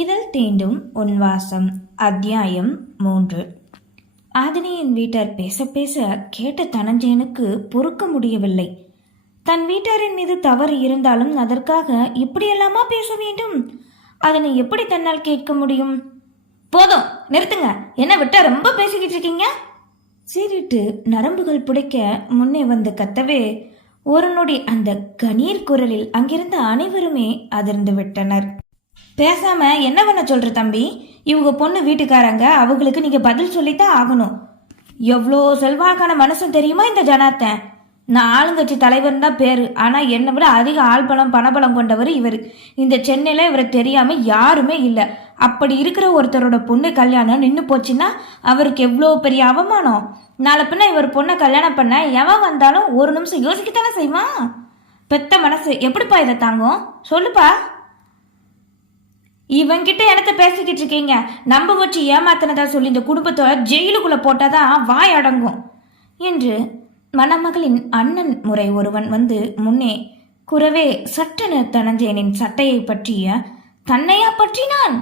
இதழ் தீண்டும் உன் வாசம் அத்தியாயம் மூன்று. ஆதினியின் வீட்டார் பேச பேச கேட்ட தனஞ்சயனுக்கு பொறுக்க முடியவில்லை. தன் வீட்டாரின் மீது தவறு இருந்தாலும் அதற்காக இப்படியெல்லாமா பேச வேண்டும்? அதனை எப்படி தன்னால் கேட்க முடியும்? போதும் நிறுத்துங்க. என்ன விட்டா ரொம்ப பேசிக்கிட்டு இருக்கீங்க? சீரிட்டு நரம்புகள் புடைக்க முன்னே வந்து கத்தவே ஒரு நொடி அந்த கணீர் குரலில் அங்கிருந்த அனைவருமே அதிர்ந்து விட்டனர். பேசாம என்ன பண்ண சொல்ற தம்பி? இவங்க பொண்ணு வீட்டுக்காரங்க அவங்களுக்கு நீங்க பதில் சொல்லித்தான் ஆகணும். எவ்வளோ செல்வாக்கான மனசும் தெரியுமா இந்த ஜனாத்தன்? நான் ஆளுங்கட்சி தலைவர் தான் பேரு. ஆனா என்னை விட அதிக ஆள்பலம் பணபலம் கொண்டவர் இவர். இந்த சென்னையில இவரை தெரியாம யாருமே இல்லை. அப்படி இருக்கிற ஒருத்தரோட பொண்ணு கல்யாணம் நின்று போச்சுன்னா அவருக்கு எவ்வளோ பெரிய அவமானம்? நாளை பின்ன இவர் பொண்ணை கல்யாணம் பண்ண எவன் வந்தாலும் ஒரு நிமிஷம் யோசிக்கத்தானே செய்வான்? பெத்த மனசு. எப்படிப்பா இதை தாங்கும்? சொல்லுப்பா. இவன்கிட்ட என்னத்த பேசிக்கிட்டு இருக்கீங்க? நம்ப வச்சு ஏமாத்தினதா சொல்லி இந்த குடும்பத்தை ஜெயிலுக்குள்ள போட்டாதான் வாய் அடங்கும். என்று மணமகளின் அண்ணன் முறை ஒருவன் வந்து முன்னே குறவே சட்டென தனஞ்சயனின் சட்டையை பற்றிய தன்னையா பற்றினான்?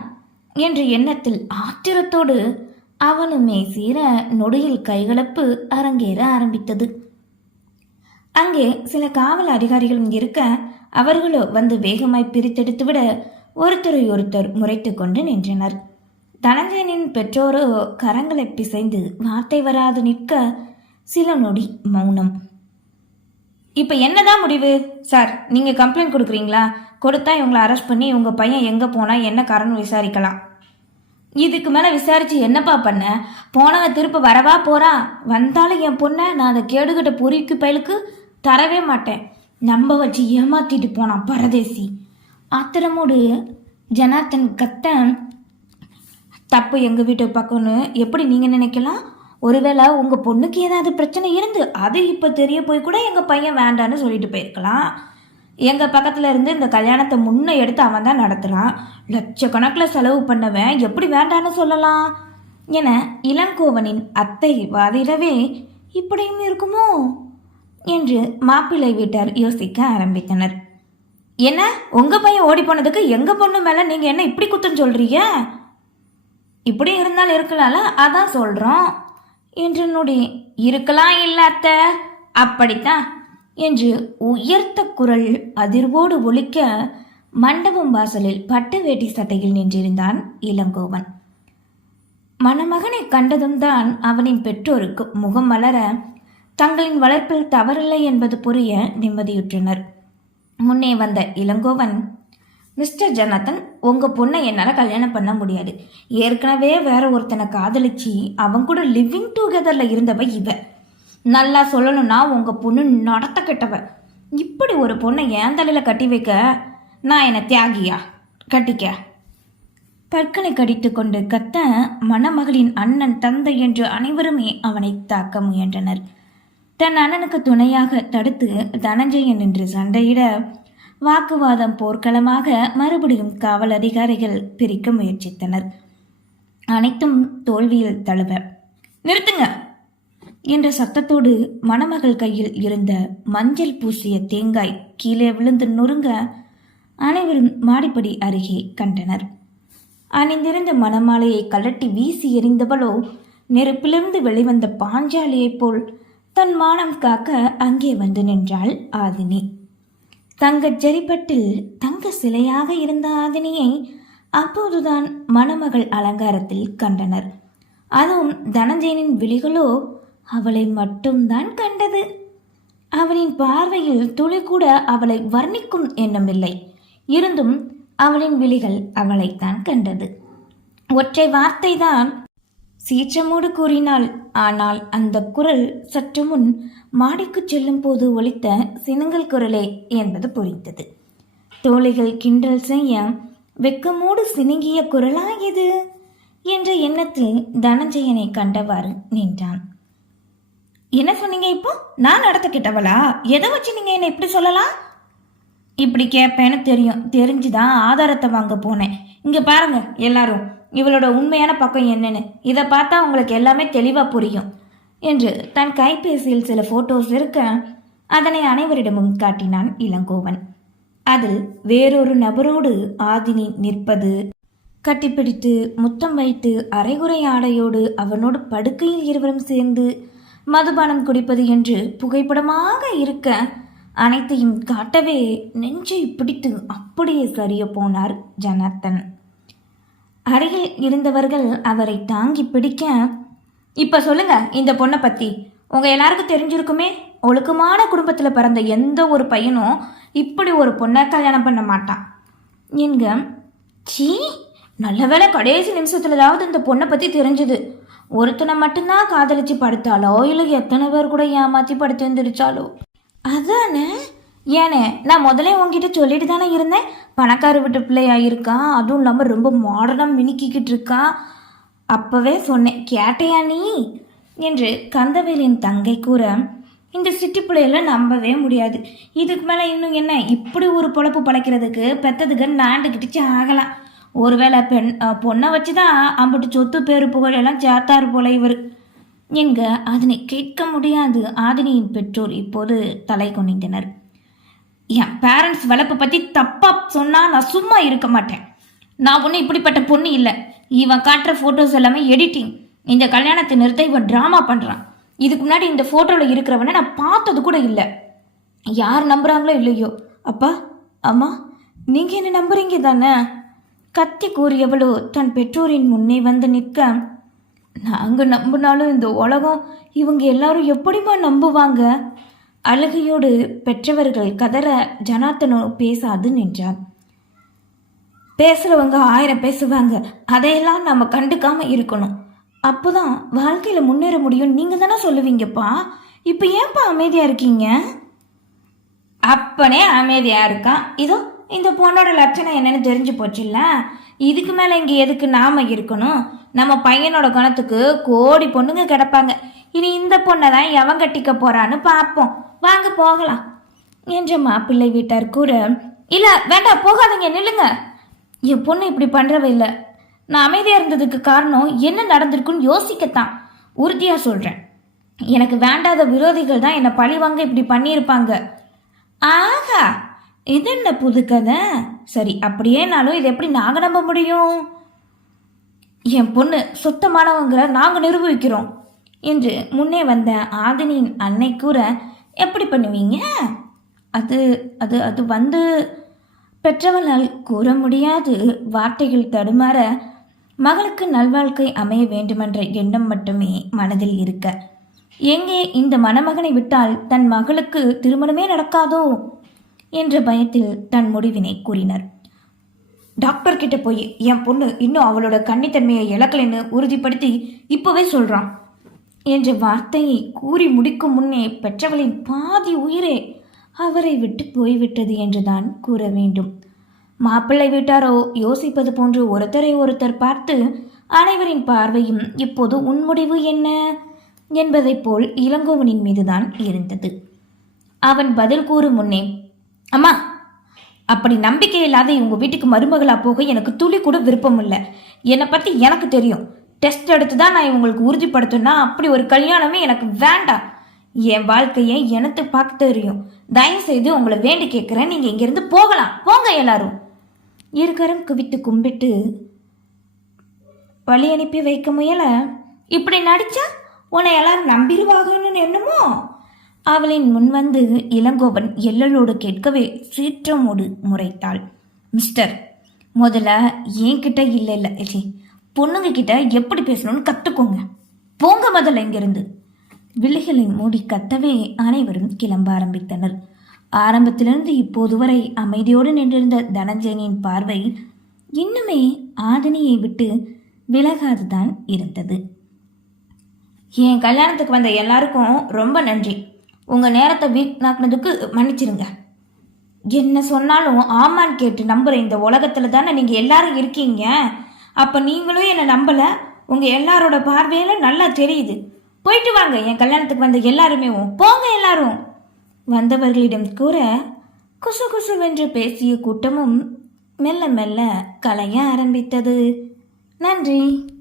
என்ற எண்ணத்தில் ஆத்திரத்தோடு அவனுமே சீர நொடியில் கைகலப்பு அரங்கேற ஆரம்பித்தது. அங்கே சில காவல் அதிகாரிகளும் இருக்க அவர்களோ வந்து வேகமாய் பிரித்தெடுத்துவிட ஒருத்தரை ஒருத்தர் முறைத்து கொண்டு நின்றனர். தனஞ்சயனின் பெற்றோரோ கரங்களை பிசைந்து வார்த்தை வராது நிற்க சில நொடி மௌனம். இப்போ என்னதான் முடிவு? சார் நீங்கள் கம்ப்ளைண்ட் கொடுக்குறீங்களா? கொடுத்தா இவங்களை அரெஸ்ட் பண்ணி உங்கள் பையன் எங்கே போனால் என்ன காரணம் விசாரிக்கலாம். இதுக்கு மேலே விசாரிச்சு என்னப்பா பண்ண? போனவன் திருப்ப வரவா போறான் வந்தாலும் என் பொண்ணை நான் அதை கேடுகட்ட பொறிக்கு பயலுக்கு தரவே மாட்டேன். நம்ப வச்சு ஏமாத்திட்டு போனான் பரதேசி. ஆத்திரமோடு ஜனார்த்தன் கத்த தப்பு எங்கள் வீட்டு பக்கம்னு எப்படி நீங்கள் நினைக்கலாம்? ஒருவேளை உங்கள் பொண்ணுக்கு ஏதாவது பிரச்சனை இருந்து அது இப்போ தெரிய போய் கூட எங்கள் பையன் வேண்டான்னு சொல்லிட்டு போயிருக்கலாம். எங்கள் பக்கத்தில் இருந்து இந்த கல்யாணத்தை முன்னே எடுத்து அவன் தான் நடத்துகிறான் லட்சக்கணக்கில் செலவு பண்ணவன் எப்படி வேண்டான்னு சொல்லலாம்? என இளங்கோவனின் அத்தை வாதிடவே இப்படியும் இருக்குமோ? என்று மாப்பிள்ளை வீட்டார் யோசிக்க ஆரம்பித்தனர். என்ன? உங்க பையன் ஓடி போனதுக்கு எங்க பொண்ணு மேல நீங்க என்ன இப்படி குத்தம் சொல்றீங்க? இப்படி இருந்தாலும் இருக்கலாம்ல அதான் சொல்றோம். என்று நொடி இருக்கலாம் இல்லாத்த அப்படித்தான். என்று உயர்த்த குரல் அதிர்வோடு ஒழிக்க மண்டபம் வாசலில் பட்டு வேட்டி சட்டையில் நின்றிருந்தான் இளங்கோவன். மணமகனை கண்டதும் தான் அவனின் பெற்றோருக்கு முகம் மலர தங்களின் வளர்ப்பில் தவறில்லை என்பது புரிய நிம்மதியுற்றனர். முன்னே வந்த இளங்கோவன் மிஸ்டர் ஜனத்தன் உங்கள் பொண்ணை என்னால் கல்யாணம் பண்ண முடியாது. ஏற்கனவே வேற ஒருத்தனை காதலிச்சு அவன் கூட லிவிங் டுகெதரில் இருந்தவ இவ. நல்லா சொல்லணும்னா உங்கள் பொண்ணு நடத்த கெட்டவ. இப்படி ஒரு பொண்ணை ஏன் தலையில் கட்டி வைக்க நான் என்னை தியாகியா? கட்டிக்க. பற்களை கடித்து கொண்டு கத்த மணமகளின் அண்ணன் தந்தை என்று அனைவருமே அவனை தாக்க முயன்றனர். தன் அண்ணனுக்கு துணையாக தடுத்து தனஞ்சயன் என்று சண்டையிட வாக்குவாதம் போர்க்களமாக மறுபடியும் காவல் அதிகாரிகள் பிரிக்க முயற்சித்தனர். அனைத்தும் தோல்வியில் தழுவ நிறுத்துங்க என்ற சத்தத்தோடு மணமகள் கையில் இருந்த மஞ்சள் பூசிய தேங்காய் கீழே விழுந்து நொறுங்க அனைவரும் மாடிப்படி அருகே கண்டனர். அணிந்திருந்த மணமாலையை கலட்டி வீசி எறிந்தவளோ நெருப்பிலிருந்து வெளிவந்த பாஞ்சாலியைப் போல் தன் மானம் காக்க அங்கே வந்து நின்றாள் ஆதினி. தங்கச் ஜரிப்பட்டில் தங்க சிலையாக இருந்த ஆதினியை அப்போதுதான் மணமகள் அலங்காரத்தில் கண்டனர். அதுவும் தனஞ்சயனின் விழிகளோ அவளை மட்டும்தான் கண்டது. அவனின் பார்வையில் துளி கூட அவளை வர்ணிக்கும் எண்ணமில்லை. இருந்தும் அவளின் விழிகள் அவளைத்தான் கண்டது. ஒற்றை வார்த்தைதான் சீற்றமோடு கூறினாள். ஆனால் அந்த குரல் சற்று முன் மாடிக்கு செல்லும் போது ஒலித்த சினங்கல் குரலே என்பது புரிந்தது. தோழிகள் கிண்டல் செய்ய வெக்கமோடு சினுங்கிய குரலா இது என்ற எண்ணத்தில் தனஞ்சயனை கண்டவாறு நின்றான். என்ன சொன்னீங்க இப்போ? நான் நடத்த கிட்டவளா? எதை வச்சு நீங்க என்ன இப்படி சொல்லலாம் இப்படி கேட்பேன்னு தெரியும். தெரிஞ்சுதான் ஆதாரத்தை வாங்க போனேன். இங்க பாருங்க எல்லாரும். இவளோட உண்மையான பக்கம் என்னன்னு. இதை பார்த்தா உங்களுக்கு எல்லாமே தெளிவாக புரியும். என்று தன் கைபேசியில் சில ஃபோட்டோஸ் இருக்க அதனை அனைவரிடமும் காட்டினான் இளங்கோவன். அதில் வேறொரு நபரோடு ஆதினி நிற்பது கட்டிப்பிடித்து முத்தம் வைத்து அரைகுறை ஆடையோடு அவனோடு படுக்கையில் இருவரும் சேர்ந்து மதுபானம் குடிப்பது என்று புகைப்படமாக இருக்க அனைத்தையும் காட்டவே நெஞ்சை பிடித்து அப்படியே சரிய போனார் ஜனார்த்தன். அருகில் இருந்தவர்கள் அவரை தாங்கி பிடிக்க இப்ப சொல்லுங்க இந்த பொண்ணை பத்தி. உங்க எல்லாருக்கும் தெரிஞ்சிருக்குமே? ஒழுக்கமான குடும்பத்தில் பிறந்த எந்த ஒரு பையனும் இப்படி ஒரு பொண்ணை கல்யாணம் பண்ண மாட்டான். என்க சீ நல்ல வேளை கடைசி நிமிஷத்துலதாவது இந்த பொண்ணை பத்தி தெரிஞ்சது. ஒருத்தனை மட்டும்தான் காதலிச்சு படுத்தாலோ இல்லை எத்தனை பேர் கூட ஏமாத்தி படுத்து எழுந்திரிச்சாலோ அதானே? ஏனே நான் முதல்ல உங்ககிட்ட சொல்லிட்டு தானே இருந்தேன்? பணக்கார வீட்டு பிள்ளையாக இருக்கான் அதுவும் இல்லாமல் ரொம்ப மாடர்னாக மினுக்கிக்கிட்டு இருக்கான் அப்போவே சொன்னேன் கேட்டையா நீ? என்று கந்தவேலின் தங்கை கூற இந்த சிட்டி பிள்ளையில நம்பவே முடியாது. இதுக்கு மேலே இன்னும் என்ன? இப்படி ஒரு பொழப்பு பழைக்கிறதுக்கு பெத்ததுக்கு நாண்டுக்கிட்டுச்சு ஆகலாம். ஒருவேளை பெண் பொண்ணை வச்சு தான் அம்பிட்டு சொத்து பேரு புகழ் எல்லாம் சேர்த்தாரு போல இவர். என்க அதனை கேட்க முடியாது. ஆதினியின் பெற்றோர் இப்போது தலை குனிந்தனர். என் பேரண்ட்ஸ் வளர்ப்பை பற்றி தப்பாக சொன்னால் நான் சும்மா இருக்க மாட்டேன். நான் ஒன்றும் இப்படிப்பட்ட பொண்ணு இல்லை. இவன் காட்டுற ஃபோட்டோஸ் எல்லாமே எடிட்டிங் இந்த கல்யாணத்தை நிறுத்த இவன் ட்ராமா பண்ணுறான் இதுக்கு முன்னாடி இந்த ஃபோட்டோவில் இருக்கிறவனை நான் பார்த்தது கூட இல்லை. யார் நம்புகிறாங்களோ இல்லையோ? அப்பா அம்மா நீங்கள் என்ன நம்புறீங்க தானே? கத்தி கூறியவளோ தன் பெற்றோரின் முன்னே வந்து நிற்க. நாங்கள் நம்பினாலும் இந்த உலகம் இவங்க எல்லாரும் எப்படிம்மா நம்புவாங்க? அழுகையோடு பெற்றவர்கள் கதற ஜனார்த்தனோ பேசாது நின்றார். பேசுகிறவங்க ஆயிரம் பேசுவாங்க. அதையெல்லாம் நம்ம கண்டுக்காம இருக்கணும். அப்போதான் வாழ்க்கையில் முன்னேற முடியும். நீங்கள் தானே சொல்லுவீங்கப்பா. இப்போ ஏன்ப்பா அமைதியாக இருக்கீங்க? அப்பனே அமைதியாக இருக்கான் இதோ இந்த பொண்ணோட லட்சணம் என்னன்னு தெரிஞ்சு போச்சுல்ல? இதுக்கு மேலே இங்கே எதுக்கு நாம இருக்கணும்? நம்ம பையனோட குணத்துக்கு கோடி பொண்ணுங்க கிடப்பாங்க. இனி இந்த பொண்ணை தான் எவன் கட்டிக்க போறான்னு பார்ப்போம். வாங்க போகலாம். என்று மாப்பிள்ளை வீட்டார் கூற இல்லை வேண்டாம் போகாதீங்க நில்லுங்க. என் பொண்ணு இப்படி பண்ணுறவ இல்லை. நான் அமைதியாக இருந்ததுக்கு காரணம் என்ன நடந்திருக்குன்னு யோசிக்கத்தான். உறுதியாக சொல்கிறேன் எனக்கு வேண்டாத விரோதிகள் தான் என்னை பழிவாங்க இப்படி பண்ணியிருப்பாங்க. ஆஹா! இது என்ன புது கதை? சரி அப்படியேனாலும் இது எப்படி நாங்கள் நம்ப முடியும்? என் பொண்ணு சுத்தமானவங்கிற நாங்கள் நிரூபிக்கிறோம். என்று முன்னே வந்த ஆதினியின் அன்னை கூற எப்படி பண்ணுவீங்க? அது அது அது வந்து பெற்றவளால் கூற முடியாது. வார்த்தைகள் தடுமாற மகளுக்கு நல்வாழ்க்கை அமைய வேண்டுமென்ற எண்ணம் மட்டுமே மனதில் இருக்க. எங்கே இந்த மணமகனை விட்டால் தன் மகளுக்கு திருமணமே நடக்காதோ? என்ற பயத்தில் தன் முடிவினை கூறினர். டாக்டர் கிட்ட போய் என் பொண்ணு இன்னும் அவளோட கன்னித்தன்மையை இழக்கலைன்னு உறுதிப்படுத்தி இப்போவே சொல்கிறான் என்ற வார்த்தையை கூறி முடிக்கும் முன்னே பெற்றவளின் பாதி உயிரே அவரை விட்டு போய்விட்டது என்றுதான் கூற வேண்டும். மாப்பிள்ளை வீட்டாரோ யோசிப்பது போன்று ஒருத்தரை ஒருத்தர் பார்த்து அனைவரின் பார்வையும் இப்போது உன் முடிவு என்ன? என்பதைப் போல் இளங்கோவனின் மீதுதான் இருந்தது. அவன் பதில் கூறும் முன்னே அம்மா அப்படி நம்பிக்கை இல்லாத இவங்க வீட்டுக்கு மருமகளாக போக எனக்கு துளி கூட விருப்பம் இல்லை என்னை பற்றி எனக்கு தெரியும். டெஸ்ட் எடுத்து தான் நான் இவங்களுக்கு உறுதிப்படுத்தணும்னா அப்படி ஒரு கல்யாணமே எனக்கு வேண்டாம். என் வாழ்க்கையை எனக்கு பார்க்க தெரியும். தயவு செய்து உங்களை வேண்டி கேட்குறேன். நீங்கள் இங்கேருந்து போகலாம். போங்க எல்லாரும். இருகரம் குவித்து கும்பிட்டு வழி அனுப்பி வைக்க முயல. இப்படி நடிச்சா உன்னை எல்லாரும் நம்பிடுவாங்கன்னு என்னமோ? அவளின் முன் வந்து இளங்கோவன் எல்லலோடு கேட்கவே சீற்றமோடு முறைத்தாள். மிஸ்டர் முதல்ல என்கிட்ட இல்லை இல்லை ச்சீ, பொண்ணுங்க கிட்ட எப்படி பேசணும்னு கற்றுக்கோங்க போங்க முதல்ல இங்கிருந்து. விழிகளை மூடி கத்தவே அனைவரும் கிளம்ப ஆரம்பித்தனர். ஆரம்பத்திலிருந்து இப்போது வரை அமைதியோடு நின்றிருந்த தனஞ்சயனின் பார்வை இன்னுமே ஆதினியை விட்டு விலகாதுதான் இருந்தது. என் கல்யாணத்துக்கு வந்த எல்லாருக்கும் ரொம்ப நன்றி. உங்கள் நேரத்தை வீணாக்குனதுக்கு மன்னிச்சிருங்க. என்ன சொன்னாலும் ஆமான்னு கேட்டு நம்புகிற இந்த உலகத்தில் தானே நீங்கள் எல்லாரும் இருக்கீங்க? அப்போ நீங்களும் என்னை நம்பலை. உங்கள் எல்லாரோட பார்வையில் நல்லா தெரியுது. போயிட்டு வாங்க. என் கல்யாணத்துக்கு வந்த எல்லாருமே போங்க எல்லாரும். வந்தவர்களிடம் கூற குசு குசுவென்று பேசிய கூட்டமும் மெல்ல மெல்ல கலைய ஆரம்பித்தது. நன்றி.